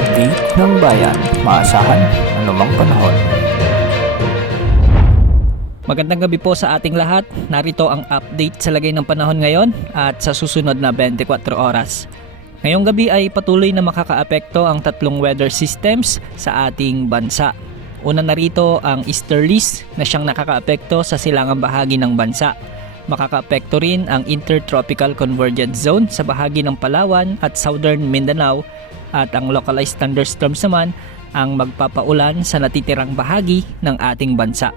update ng bayan. Maasahan anumang panahon. Magandang gabi po sa ating lahat. Narito ang update sa lagay ng panahon ngayon at sa susunod na 24 oras. Ngayong gabi ay patuloy na makakaapekto ang tatlong weather systems sa ating bansa. Una narito ang easterlies na siyang nakakaapekto sa silangang bahagi ng bansa. Makakaapekto rin ang intertropical convergence zone sa bahagi ng Palawan at southern Mindanao at ang localized thunderstorms naman ang magpapaulan sa natitirang bahagi ng ating bansa.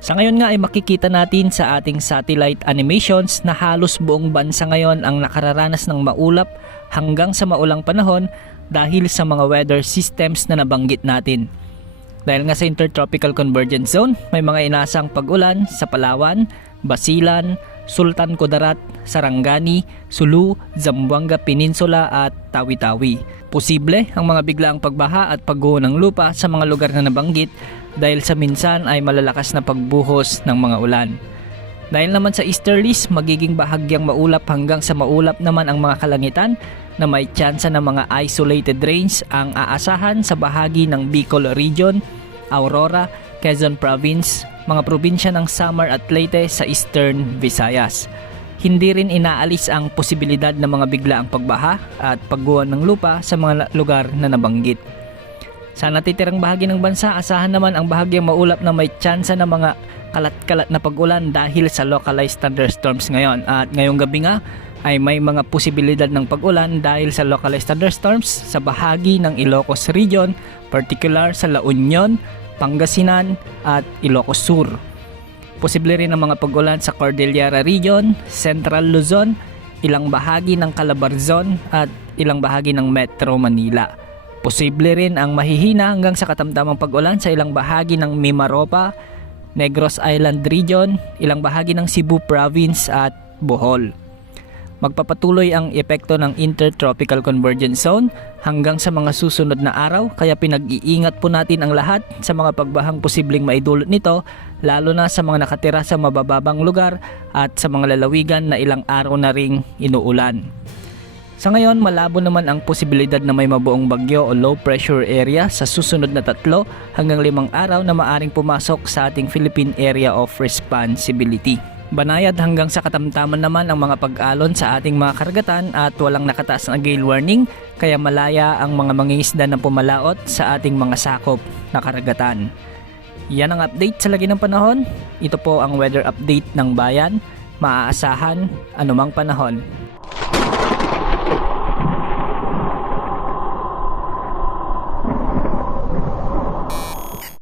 Sa ngayon nga ay makikita natin sa ating satellite animations na halos buong bansa ngayon ang nakararanas ng maulap hanggang sa maulang panahon dahil sa mga weather systems na nabanggit natin. Dahil nga sa intertropical convergence zone, may mga inasang pag-ulan sa Palawan, Basilan, Sultan Kudarat, Sarangani, Sulu, Zamboanga Peninsula at Tawi-Tawi. Posible ang mga biglaang pagbaha at pagguho ng lupa sa mga lugar na nabanggit dahil sa minsan ay malalakas na pagbuhos ng mga ulan. Dahil naman sa easterlies, magiging bahagyang maulap hanggang sa maulap naman ang mga kalangitan na may tsansa ng mga isolated rains ang aasahan sa bahagi ng Bicol Region, Aurora, Quezon Province, mga probinsya ng Samar at Leyte sa Eastern Visayas. Hindi rin inaalis ang posibilidad ng mga biglaang pagbaha at pagguho ng lupa sa mga lugar na nabanggit. Sa natitirang bahagi ng bansa, asahan naman ang bahagyang maulap na may tsansa ng mga kalat-kalat na pag-ulan dahil sa localized thunderstorms ngayon. At ngayong gabi nga ay may mga posibilidad ng pag-ulan dahil sa localized thunderstorms sa bahagi ng Ilocos Region, particular sa La Union, Pangasinan at Ilocos Sur. Posible rin ang mga pag-ulan sa Cordillera Region, Central Luzon, ilang bahagi ng Calabarzon at ilang bahagi ng Metro Manila. Posible rin ang mahihina hanggang sa katamtamang pag-ulan sa ilang bahagi ng Mimaropa, Negros Island Region, ilang bahagi ng Cebu Province at Bohol. Magpapatuloy ang epekto ng intertropical convergence zone hanggang sa mga susunod na araw, kaya pinag-iingat po natin ang lahat sa mga pagbahang posibleng maidulot nito, lalo na sa mga nakatira sa mabababang lugar at sa mga lalawigan na ilang araw na ring inuulan. Sa ngayon, malabo naman ang posibilidad na may mabuong bagyo o low pressure area sa susunod na 3 hanggang 5 araw na maaring pumasok sa ating Philippine Area of Responsibility. Banayad hanggang sa katamtaman naman ang mga pag-alon sa ating mga karagatan at walang nakataas na gale warning, kaya malaya ang mga mangingisda na pumalaot sa ating mga sakop na karagatan. Yan ang update sa lagi ng panahon. Ito po ang weather update ng bayan. Maaasahan anumang panahon.